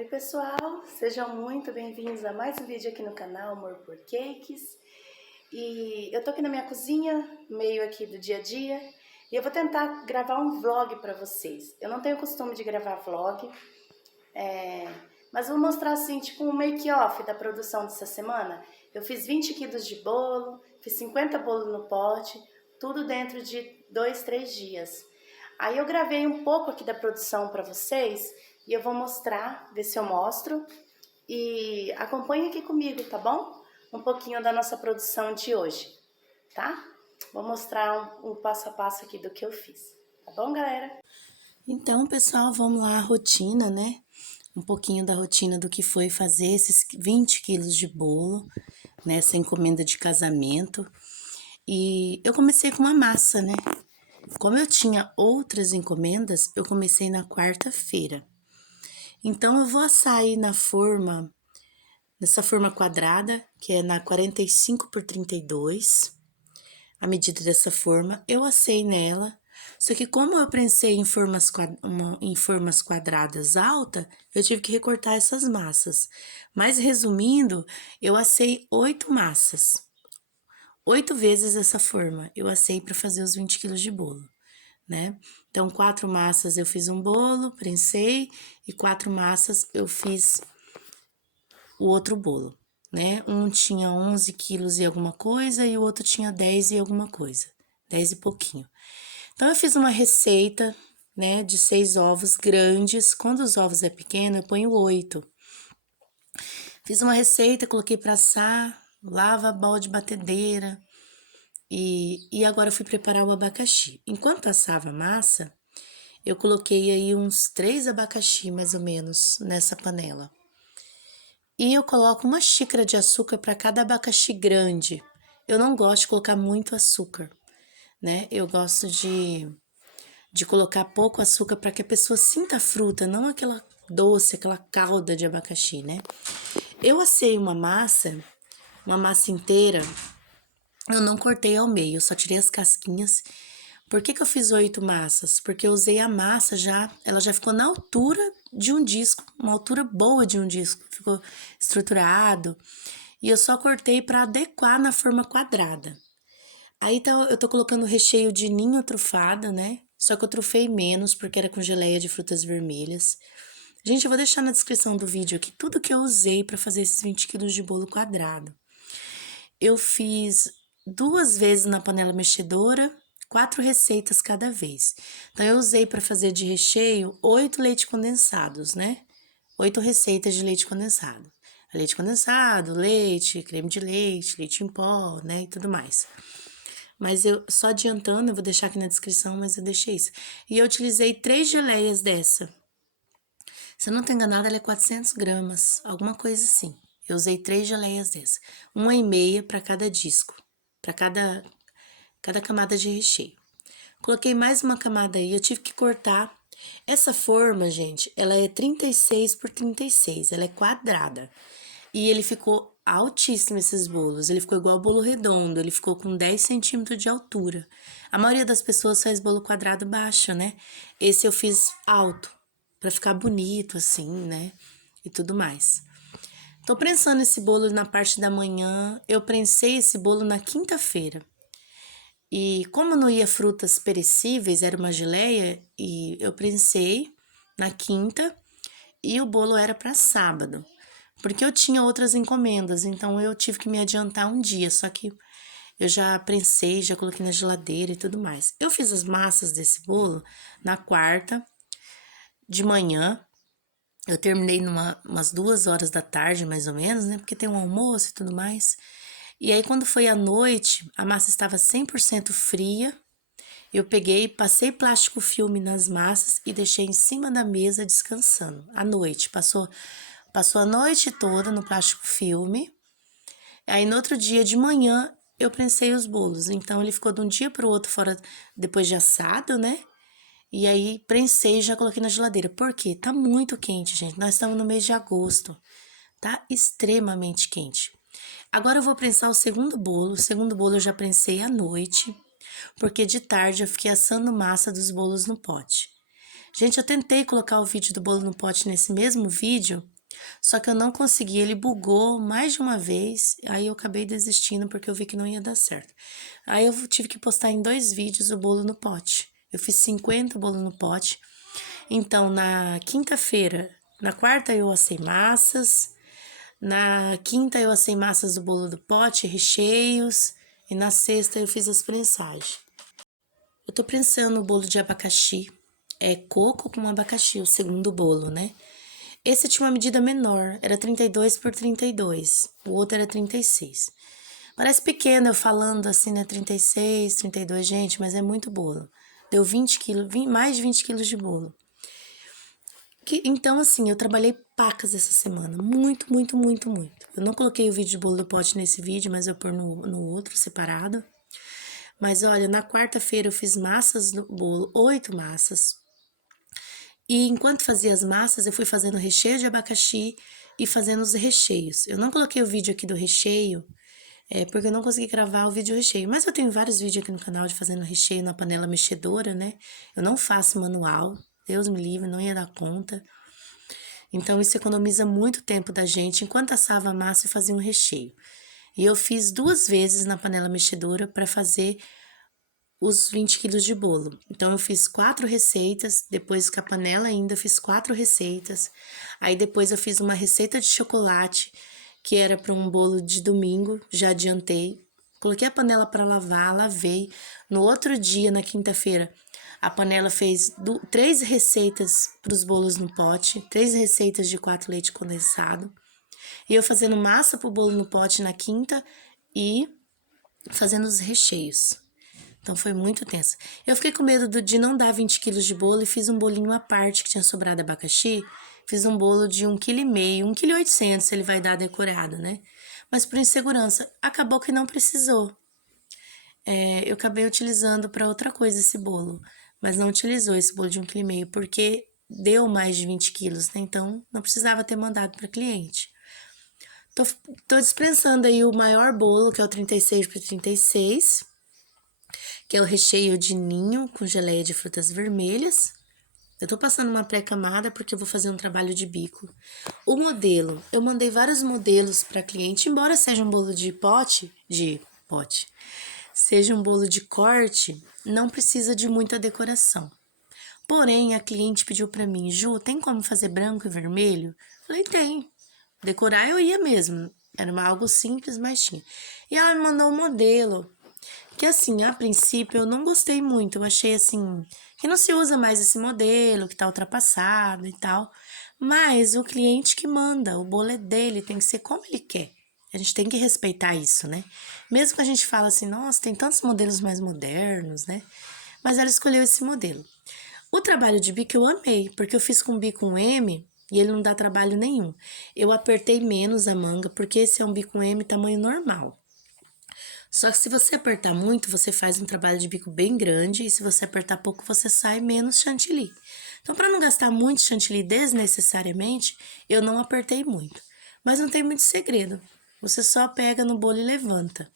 Oi pessoal, sejam muito bem-vindos a mais um vídeo aqui no canal Amor por Cakes. E eu tô aqui na minha cozinha, meio aqui do dia a dia, e eu vou tentar gravar um vlog pra vocês. Eu não tenho costume de gravar vlog, mas vou mostrar assim, tipo um make-off da produção dessa semana. Eu fiz 20 quilos de bolo, fiz 50 bolos no pote, tudo dentro de 2, 3 dias. Aí eu gravei um pouco aqui da produção pra vocês, e eu vou mostrar, ver se eu mostro. E acompanhe aqui comigo, tá bom? Um pouquinho da nossa produção de hoje, tá? Vou mostrar um passo a passo aqui do que eu fiz, tá bom, galera? Então, pessoal, vamos lá, a rotina, né? Um pouquinho da rotina do que foi fazer esses 20 quilos de bolo, nessa encomenda de casamento. E eu comecei com uma massa, né? Como eu tinha outras encomendas, eu comecei na quarta-feira. Então, eu vou assar aí na forma, nessa forma quadrada, que é na 45 por 32. A medida dessa forma, eu assei nela. Só que como eu prensei em formas quadradas alta, eu tive que recortar essas massas. Mas resumindo, eu assei 8 massas. 8 vezes essa forma, eu assei para fazer os 20 quilos de bolo, né? Então, 4 massas eu fiz um bolo, prensei, e 4 massas eu fiz o outro bolo, né? Um tinha 11 quilos e alguma coisa, e o outro tinha 10 e alguma coisa, 10 e pouquinho. Então, eu fiz uma receita, né, de 6 ovos grandes. Quando os ovos é pequeno, eu ponho 8. Fiz uma receita, coloquei para assar, lava a bola de batedeira, e agora eu fui preparar o abacaxi. Enquanto assava a massa, eu coloquei aí uns 3 abacaxi, mais ou menos, nessa panela. E eu coloco uma xícara de açúcar para cada abacaxi grande. Eu não gosto de colocar muito açúcar, né? Eu gosto de colocar pouco açúcar para que a pessoa sinta a fruta, não aquela doce, aquela calda de abacaxi, né? Eu assei uma massa inteira. Eu não cortei ao meio, eu só tirei as casquinhas. Por que eu fiz 8 massas? Porque eu usei a massa já, ela já ficou na altura de um disco, uma altura boa de um disco, ficou estruturado. E eu só cortei para adequar na forma quadrada. Aí então eu tô colocando recheio de ninho trufada, né? Só que eu trufei menos porque era com geleia de frutas vermelhas. Gente, eu vou deixar na descrição do vídeo aqui tudo que eu usei para fazer esses 20 quilos de bolo quadrado. Eu fiz 2 vezes na panela mexedora, 4 receitas cada vez. Então, eu usei para fazer de recheio 8 leite condensados, né? 8 receitas de leite condensado. Leite condensado, leite, creme de leite, leite em pó, né? E tudo mais. Mas eu, só adiantando, eu vou deixar aqui na descrição, mas eu deixei isso. E eu utilizei 3 geleias dessa. Se eu não tô enganada, ela é 400 gramas, alguma coisa assim. Eu usei 3 geleias dessa, 1,5 para cada disco, para cada camada de recheio. Coloquei mais uma camada aí, eu tive que cortar. Essa forma, gente, ela é 36 por 36, ela é quadrada. E ele ficou altíssimo esses bolos, ele ficou igual ao bolo redondo, ele ficou com 10 centímetros de altura. A maioria das pessoas faz bolo quadrado baixo, né? Esse eu fiz alto, pra ficar bonito assim, né? E tudo mais. Tô prensando esse bolo na parte da manhã, eu prensei esse bolo na quinta-feira. E como não ia frutas perecíveis, era uma geleia, e eu prensei na quinta e o bolo era para sábado. Porque eu tinha outras encomendas, então eu tive que me adiantar um dia, só que eu já prensei, já coloquei na geladeira e tudo mais. Eu fiz as massas desse bolo na quarta de manhã. Eu terminei umas 2 horas da tarde, mais ou menos, né? Porque tem um almoço e tudo mais. E aí, quando foi à noite, a massa estava 100% fria. Eu peguei, passei plástico filme nas massas e deixei em cima da mesa descansando. À noite, passou a noite toda no plástico filme. Aí, no outro dia de manhã, eu prensei os bolos. Então, ele ficou de um dia para o outro fora, depois de assado, né? E aí, prensei e já coloquei na geladeira. Por quê? Tá muito quente, gente. Nós estamos no mês de agosto. Tá extremamente quente. Agora, eu vou prensar o segundo bolo. O segundo bolo eu já prensei à noite, porque de tarde eu fiquei assando massa dos bolos no pote. Gente, eu tentei colocar o vídeo do bolo no pote nesse mesmo vídeo, só que eu não consegui, ele bugou mais de uma vez, aí eu acabei desistindo porque eu vi que não ia dar certo. Aí eu tive que postar em 2 vídeos o bolo no pote. Eu fiz 50 bolos no pote. Então, na quarta eu assei massas, na quinta eu assei massas do bolo do pote, recheios, e na sexta eu fiz as prensagens. Eu tô prensando o bolo de abacaxi, é coco com abacaxi, o segundo bolo, né? Esse tinha uma medida menor, era 32 por 32, o outro era 36. Parece pequeno eu falando assim, né? 36, 32, gente, mas é muito bolo. Deu 20 quilos, mais de 20 quilos de bolo. Então, assim, eu trabalhei pacas essa semana. Muito, muito, muito, muito. Eu não coloquei o vídeo de bolo do pote nesse vídeo, mas eu pôr no outro, separado. Mas, olha, na quarta-feira eu fiz massas no bolo, 8 massas. E enquanto fazia as massas, eu fui fazendo recheio de abacaxi e fazendo os recheios. Eu não coloquei o vídeo aqui do recheio, porque eu não consegui gravar o vídeo recheio. Mas eu tenho vários vídeos aqui no canal de fazendo recheio na panela mexedora, né? Eu não faço manual, Deus me livre, não ia dar conta. Então, isso economiza muito tempo da gente enquanto assava a massa e fazia um recheio. E eu fiz 2 vezes na panela mexedora para fazer os 20 quilos de bolo. Então, eu fiz 4 receitas, depois com a panela ainda fiz 4 receitas. Aí, depois eu fiz uma receita de chocolate, que era para um bolo de domingo, já adiantei. Coloquei a panela para lavar, lavei. No outro dia, na quinta-feira, a panela fez 3 receitas para os bolos no pote, 3 receitas de 4 leite condensado. E eu fazendo massa para o bolo no pote na quinta e fazendo os recheios. Então, foi muito tenso. Eu fiquei com medo de não dar 20 quilos de bolo e fiz um bolinho à parte que tinha sobrado abacaxi. Fiz um bolo de 1,5 kg, 1,8 kg ele vai dar decorado, né? Mas por insegurança, acabou que não precisou. Eu acabei utilizando para outra coisa esse bolo, mas não utilizou esse bolo de 1,5 kg, porque deu mais de 20 quilos, né? Então, não precisava ter mandado para cliente. Tô dispensando aí o maior bolo, que é o 36 por 36, que é o recheio de ninho com geleia de frutas vermelhas. Eu tô passando uma pré-camada porque eu vou fazer um trabalho de bico. O modelo, eu mandei vários modelos para cliente, embora seja um bolo de pote, seja um bolo de corte, não precisa de muita decoração. Porém, a cliente pediu para mim, Ju, tem como fazer branco e vermelho? Falei, tem. Decorar eu ia mesmo. Era algo simples, mas tinha. E ela me mandou um modelo, que assim, a princípio eu não gostei muito. Eu achei assim, que não se usa mais esse modelo, que tá ultrapassado e tal. Mas o cliente que manda, o bolo é dele, tem que ser como ele quer. A gente tem que respeitar isso, né? Mesmo que a gente fala assim, nossa, tem tantos modelos mais modernos, né? Mas ela escolheu esse modelo. O trabalho de bico eu amei, porque eu fiz com bico um M e ele não dá trabalho nenhum. Eu apertei menos a manga, porque esse é um bico M tamanho normal. Só que se você apertar muito, você faz um trabalho de bico bem grande, e se você apertar pouco, você sai menos chantilly. Então, para não gastar muito chantilly desnecessariamente, eu não apertei muito. Mas não tem muito segredo. Você só pega no bolo e levanta,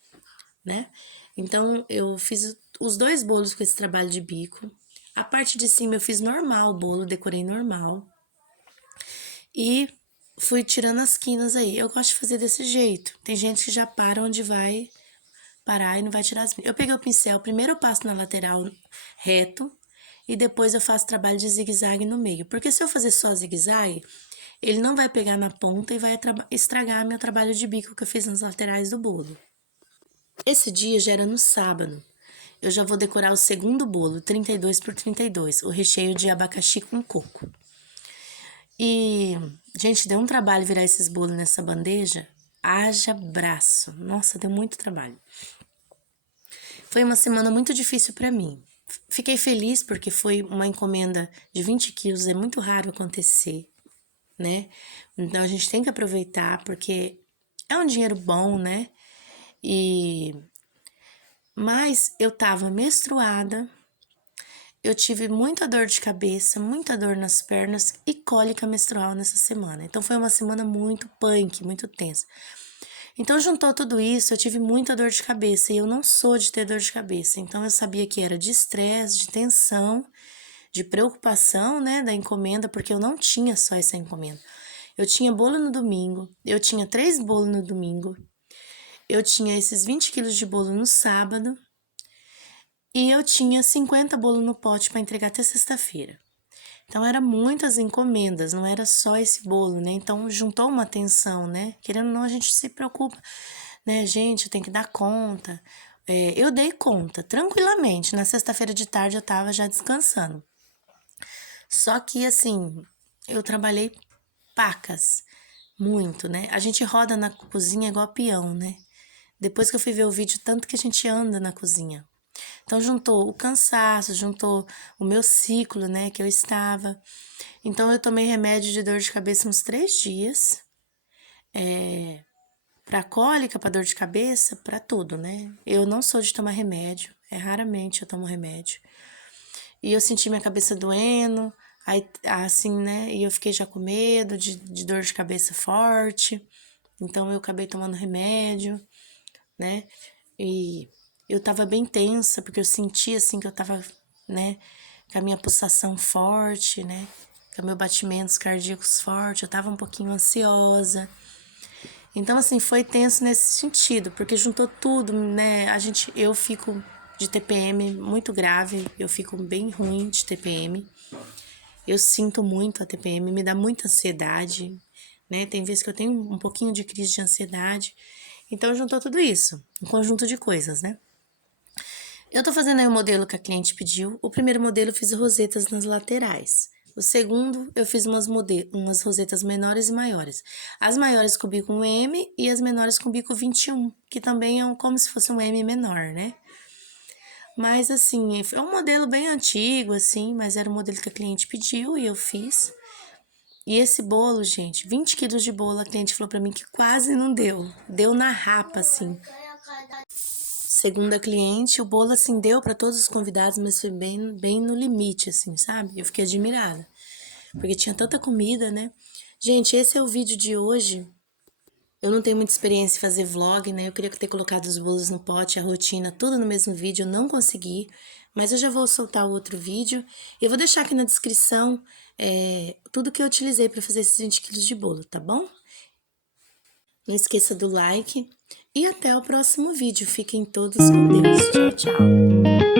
né? Então, eu fiz os 2 bolos com esse trabalho de bico. A parte de cima eu fiz normal o bolo, decorei normal. E fui tirando as quinas aí. Eu gosto de fazer desse jeito. Tem gente que já para onde vai parar e não vai tirar as quinas. Eu peguei o pincel, primeiro eu passo na lateral reto e depois eu faço trabalho de zigue-zague no meio. Porque se eu fazer só zigue-zague, ele não vai pegar na ponta e vai estragar meu trabalho de bico que eu fiz nas laterais do bolo. Esse dia já era no sábado. Eu já vou decorar o segundo bolo, 32 por 32, o recheio de abacaxi com coco. E, gente, deu um trabalho virar esses bolos nessa bandeja. Haja braço. Nossa, deu muito trabalho. Foi uma semana muito difícil para mim. Fiquei feliz porque foi uma encomenda de 20 quilos, é muito raro acontecer, né? Então a gente tem que aproveitar porque é um dinheiro bom, né? Mas eu tava menstruada, eu tive muita dor de cabeça, muita dor nas pernas e cólica menstrual nessa semana. Então foi uma semana muito punk, muito tensa. Então juntou tudo isso, eu tive muita dor de cabeça e eu não sou de ter dor de cabeça. Então eu sabia que era de estresse, de tensão, de preocupação, né, da encomenda, porque eu não tinha só essa encomenda. Eu tinha bolo no domingo, eu tinha 3 bolos no domingo, eu tinha esses 20 quilos de bolo no sábado e eu tinha 50 bolos no pote para entregar até sexta-feira. Então, eram muitas encomendas, não era só esse bolo, né? Então, juntou uma tensão, né? Querendo ou não, a gente se preocupa, né? Gente, eu tenho que dar conta. Eu dei conta, tranquilamente. Na sexta-feira de tarde, eu tava já descansando. Só que, assim, eu trabalhei pacas, muito, né? A gente roda na cozinha igual peão, né? Depois que eu fui ver o vídeo, tanto que a gente anda na cozinha. Então, juntou o cansaço, juntou o meu ciclo, né, que eu estava. Então, eu tomei remédio de dor de cabeça uns 3 dias. Pra cólica, pra dor de cabeça, pra tudo, né? Eu não sou de tomar remédio, raramente eu tomo remédio. E eu senti minha cabeça doendo, aí, assim, né, e eu fiquei já com medo de dor de cabeça forte. Então, eu acabei tomando remédio, né? E eu tava bem tensa, porque eu senti, assim, que eu tava, né, com a minha pulsação forte, né? Com meus batimentos cardíacos fortes, eu tava um pouquinho ansiosa. Então, assim, foi tenso nesse sentido, porque juntou tudo, né? Eu fico de TPM muito grave, eu fico bem ruim de TPM. Eu sinto muito a TPM, me dá muita ansiedade, né? Tem vezes que eu tenho um pouquinho de crise de ansiedade. Então, juntou tudo isso, um conjunto de coisas, né? Eu tô fazendo aí o modelo que a cliente pediu. O primeiro modelo eu fiz rosetas nas laterais. O segundo, eu fiz umas rosetas menores e maiores. As maiores com bico M e as menores com bico 21, que também é como se fosse um M menor, né? Mas, assim, é um modelo bem antigo, assim, mas era o modelo que a cliente pediu e eu fiz. E esse bolo, gente, 20 quilos de bolo, a cliente falou pra mim que quase não deu. Deu na rapa, assim. Segundo a cliente, o bolo, assim, deu para todos os convidados, mas foi bem no limite, assim, sabe? Eu fiquei admirada, porque tinha tanta comida, né? Gente, esse é o vídeo de hoje. Eu não tenho muita experiência em fazer vlog, né? Eu queria ter colocado os bolos no pote, a rotina, tudo no mesmo vídeo, eu não consegui. Mas eu já vou soltar o outro vídeo. Eu vou deixar aqui na descrição tudo que eu utilizei para fazer esses 20 quilos de bolo, tá bom? Não esqueça do like e até o próximo vídeo. Fiquem todos com Deus. Tchau, tchau.